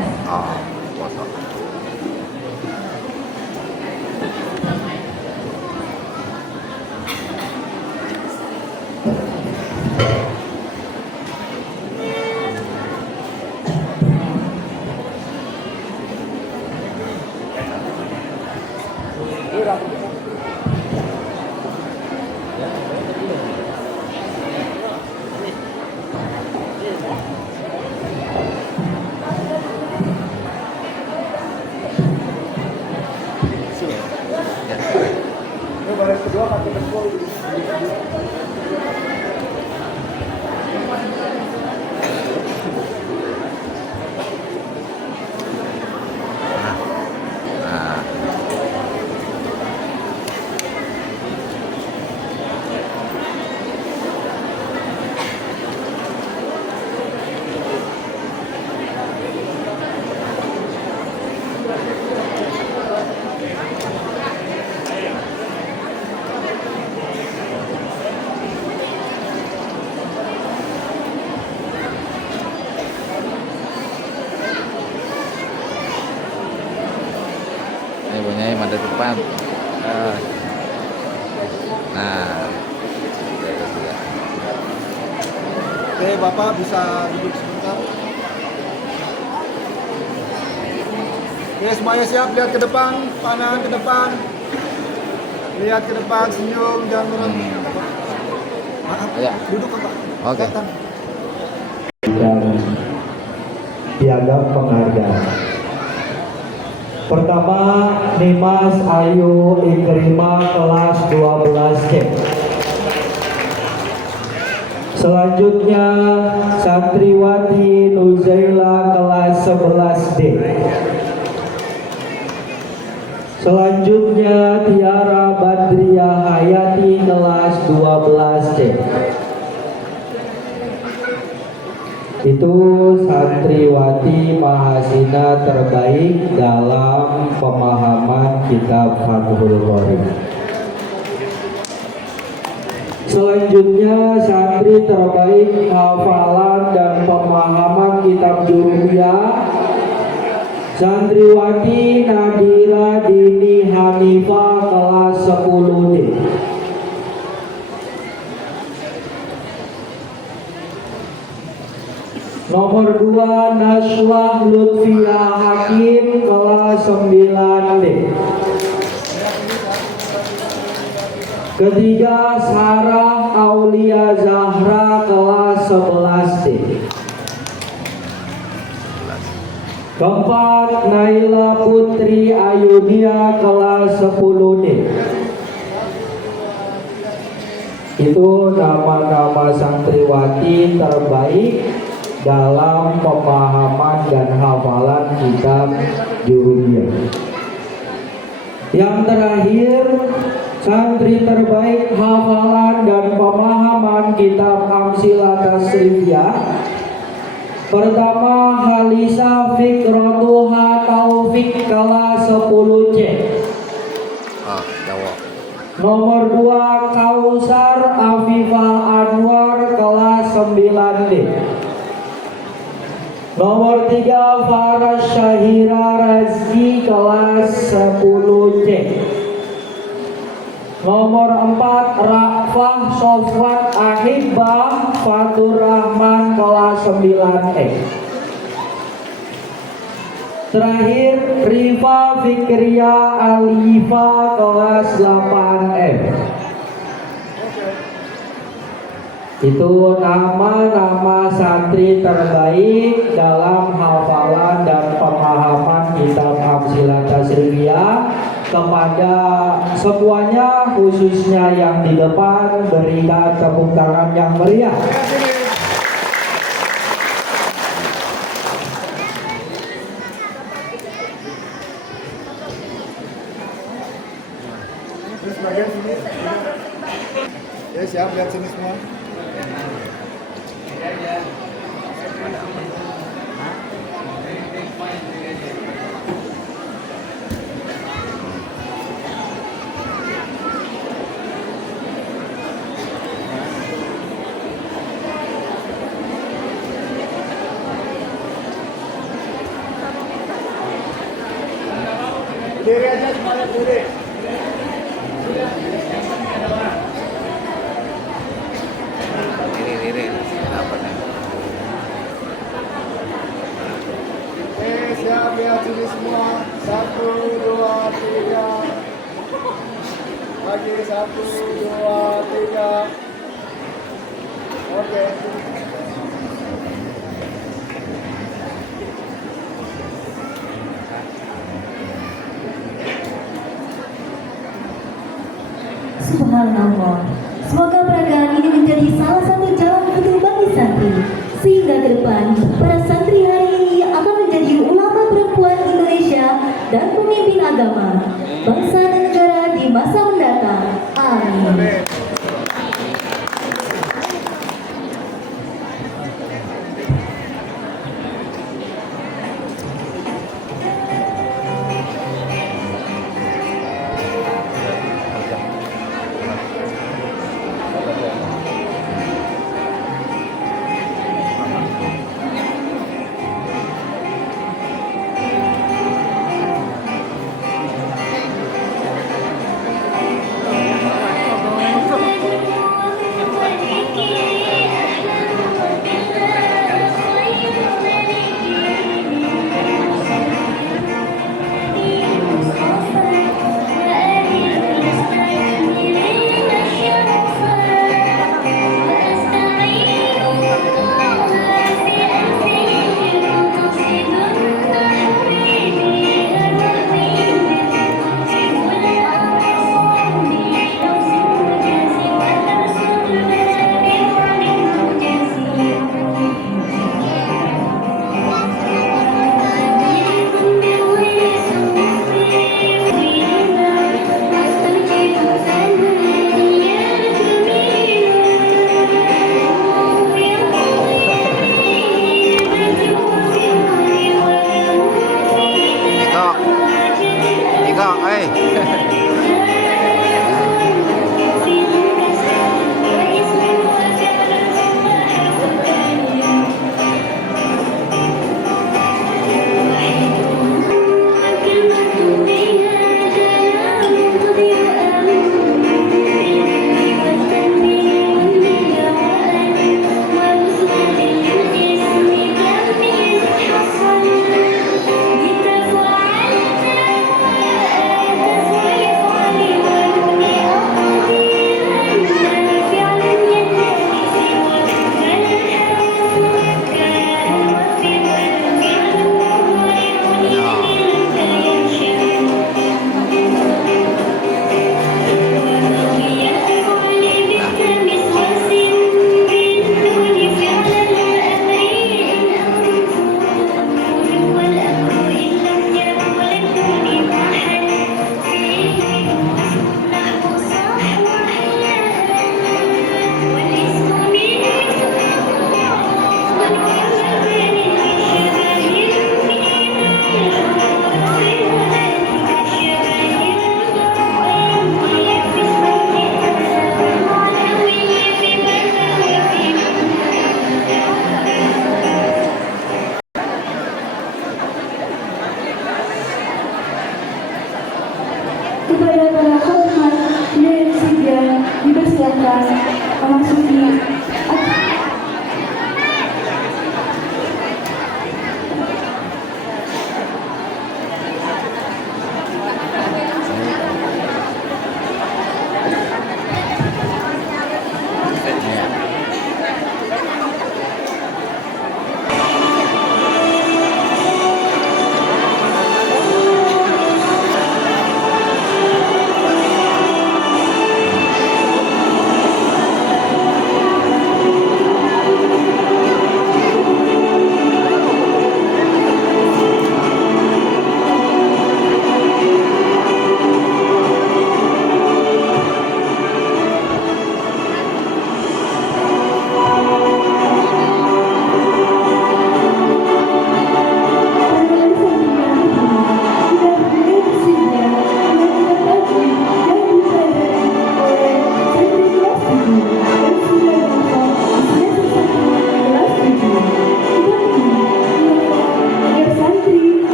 Nah, ini punya mata depan. Nah, Oke, Bapak bisa duduk sebentar. Oke, semuanya siap, lihat ke depan, pandangan ke depan. Lihat ke depan, senyum, jangan merem. Maaf, Ya. duduk Pak. Oke. Kelihatan. dan piagam penghargaan. Pertama, Nimas Ayu Ikrimah kelas 12C. Selanjutnya, Santriwati Nuzaila kelas 11D. Selanjutnya, Tiara Badriah Hayati kelas 12C. Itu santriwati mahasiswa terbaik dalam pemahaman kitab Fathul Qorib. Selanjutnya santri terbaik hafalan dan pemahaman kitab Jurumiyah, santriwati Nadira Dini Hanifah kelas 10D. Nomor 2, Naswah Lutfia Hakim kelas 9D. Ketiga, Sarah Aulia Zahra kelas 11D. Keempat, Naila Putri Ayunia kelas 10D. Itu nama-nama santriwati terbaik dalam pemahaman dan hafalan kitab Jurumiyah. Yang terakhir, santri terbaik hafalan dan pemahaman kitab Amsilah Tasrifiyah. Pertama, Halisa Fikratuha Taufik kelas 10C. Jawa. Nomor 2, Kausar Afifah Anwar kelas 9D. Nomor 3, Farah Syahira Razki kelas 10C. Nomor 4, Rafah Sofwan Ahibah Fatur Rahman kelas 9E. Terakhir, Rifa Fikria Alifa kelas 8F. Itu nama-nama santri terbaik dalam hafalan dan pemahaman kitab Amsilah Tasrifiyah. Kepada semuanya, khususnya yang di depan, berikan tepuk tangan yang meriah. Terus bagian sini. Oke, siap, lihat sini semua. Berdiri aja, semuanya berdiri. Diri. Apa nih? Oke, siap, lihat sini semua. 1, 2, 3. Lagi 1, 2, 3. Oke. Subhanallah. Semoga peragaan ini menjadi salah satu jalan petunjuk bagi santri, sehingga ke depan para santri hari ini akan menjadi ulama perempuan Indonesia dan pemimpin agama, bangsa dan negara di masa mendatang. Amin. Kepada para hormat dan sidang dipersilakan memasuki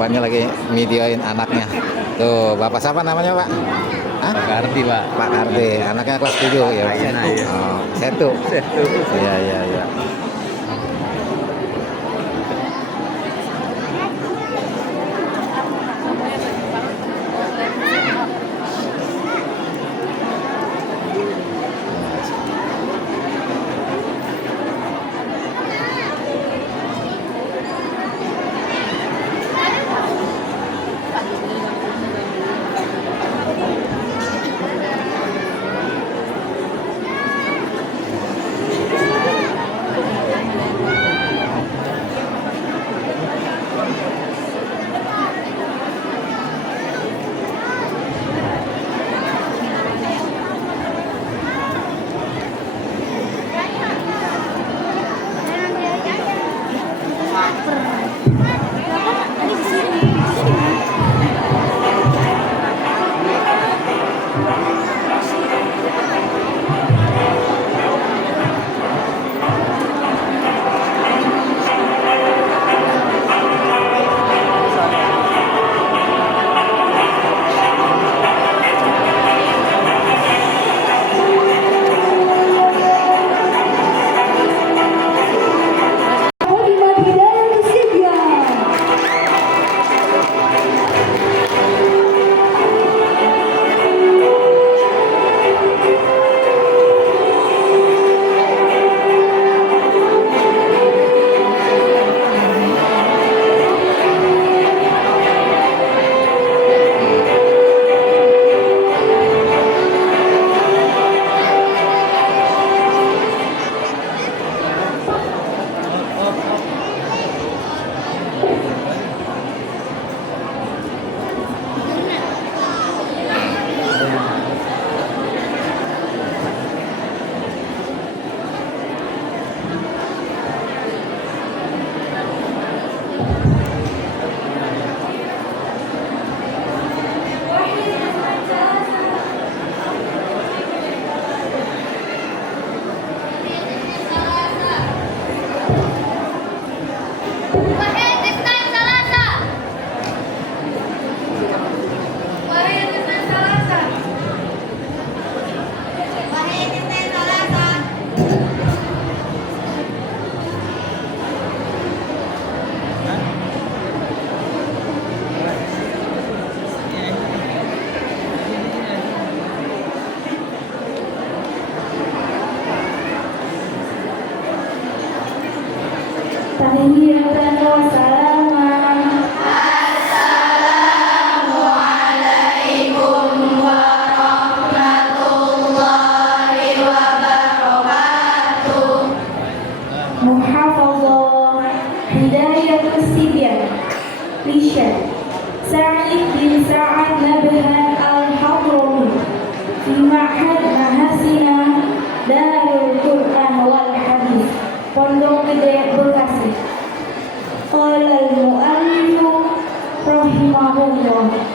bapaknya lagi videoin anaknya. Tuh, bapak siapa namanya, Pak? Hah? Pak Kardi, Pak. Pak Kardi, anaknya kelas 7 ya. Pak Yana, ya. Oh, Setu. Iya, iya, iya. Tahiyatan wa salaman. Muhafazah Hidayatus Sibyan Lishan Sa'id bin Sa'ad Nabhan Al-Hadrami Fi Ma'had Mahasina Darul Quran wal Hadis Pondok Gede Bekasi. Qala al-mu'allifu rahimahullah.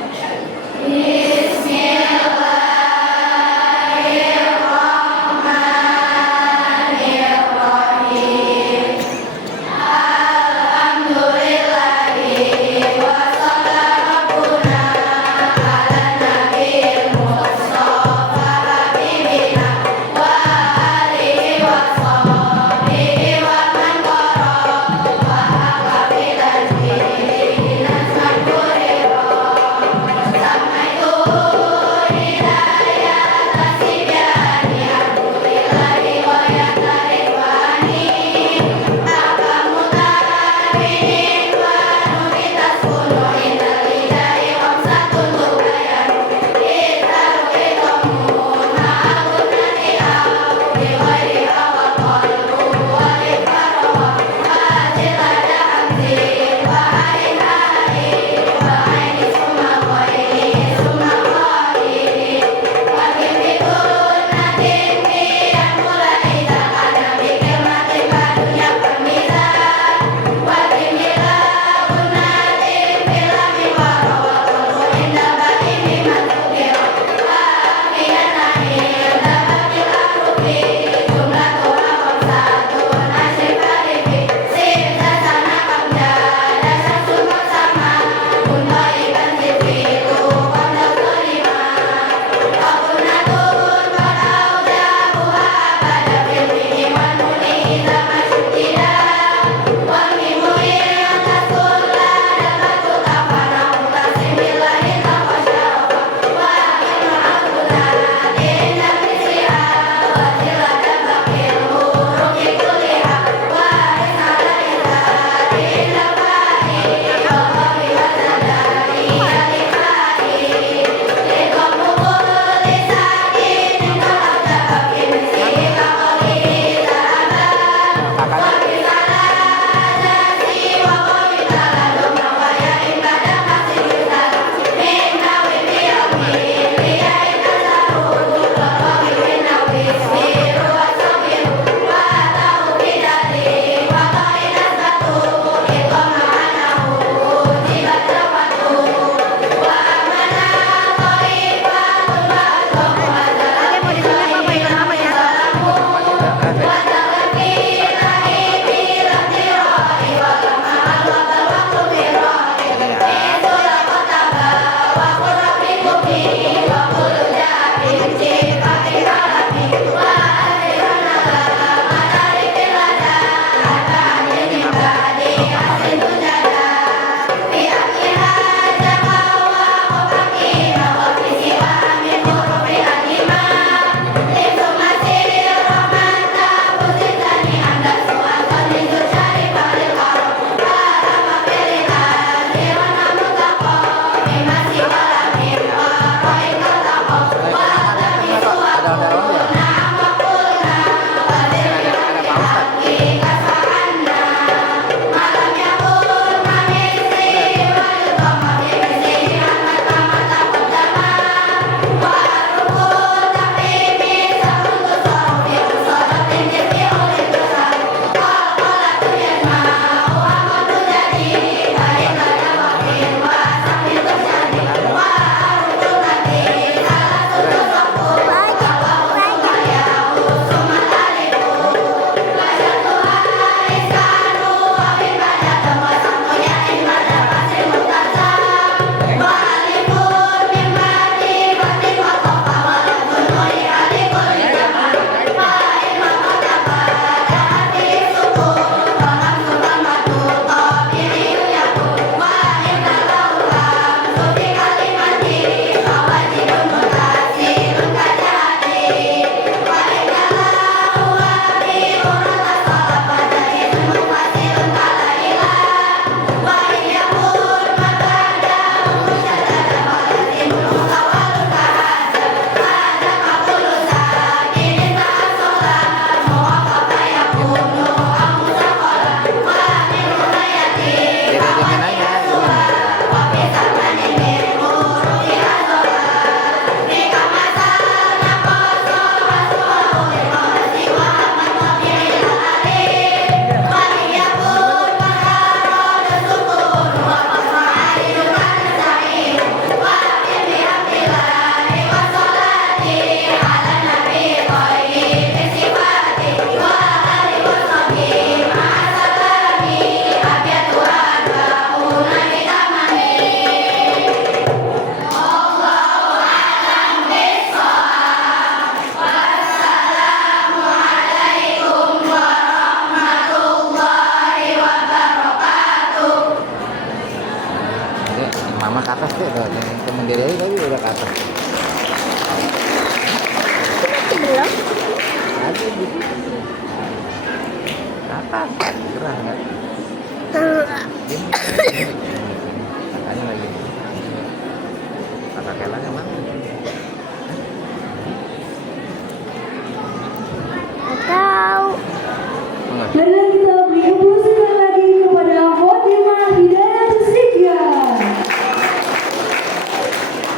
Marilah kita beri aplaus sekali lagi kepada Khotimah Hidayat Rizkian.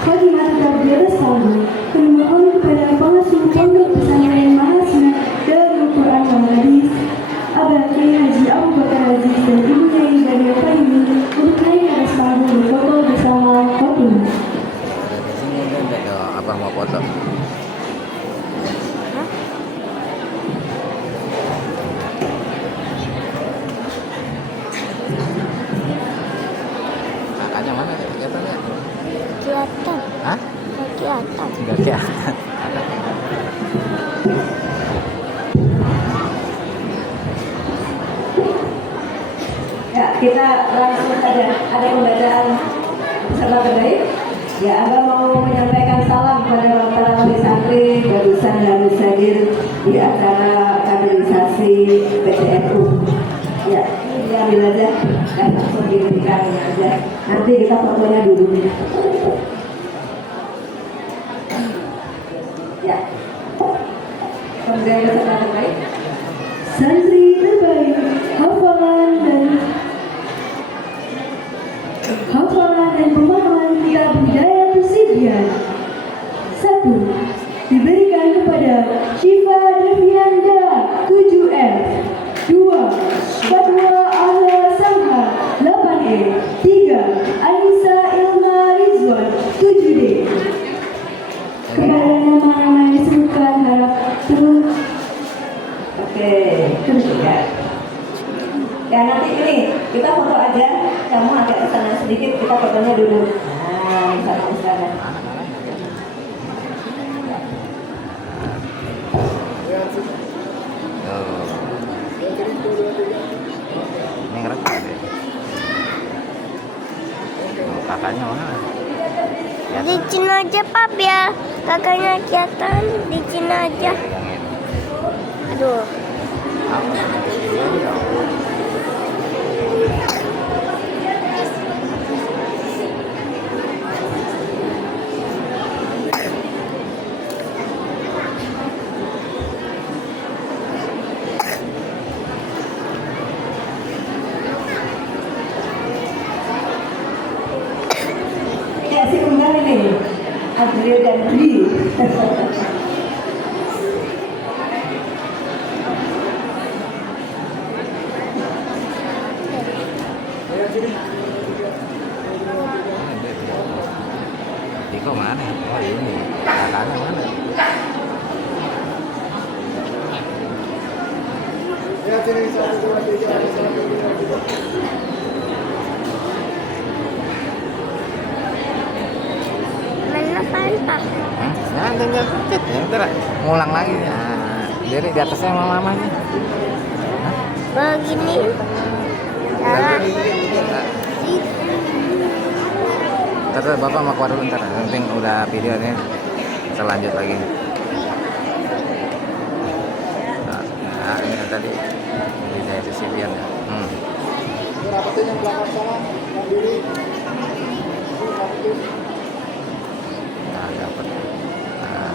Khotimah tetap di atas panggung. Kami mohon kepada pengasuh pondok pesantren Mahasiswa Darul Quran wal Hadis, Abah Kiai Haji Abu Bakar Aziz dan Ibu Kiai Badia Fahimi untuk naik ke atas panggung berfoto bersama Khotimah. Di sini ada abang mau foto. Kakaknya mana? Kelihatan nggak? Kelihatan. Hah? Nggak kelihatan. Nggak kelihatan. Ya, kita langsung saja. Ada pembacaan peserta terbaik. Ya, Anda mau menyampaikan salam kepada para wali santri barusan harus hadir di acara kaderisasi PTNU. Ya, diambil aja dan langsung diberikan aja. Nanti kita fotonya dulu. Ya, kemudian peserta terbaik. Santri terbaik hafalan dan pemahaman kitab Hidayah Tusibian. 1. Diberikan kepada Syifa Devianda 7F. 2. Fatwa Ahla Samha 8E. 3. Anissa Ilma Rizwan 7D. Kepada nama-nama yang disebutkan harap turun. Oke, terus ya. Ya nanti ini kita foto aja, kamu agak kesana sedikit, kita fotonya dulu. Nah, satu sana. Ini ngerekam deh. Kakaknya mana? Di Cina aja Pak, biar kakaknya kelihatan. Di Cina aja. Aduh. Ya si undang ini, Adril dan Dwi. Tiko mana? Oh ini, kakaknya mana? Ya sini 1, 2, 3, 1, 2, 3. Mana kan Pak? Nah, tinggal cek ya, ntar ngulang lagi. Nah, jadi di atasnya mamanya. Begini. Salah. Ntar bapak mau keluar dulu ntar. Penting udah videonya, kita lanjut lagi. Nah, ini tadi saya Tusibian ya. Rapatin yang belakang sana, mandiri. Nah, dapat. Nah.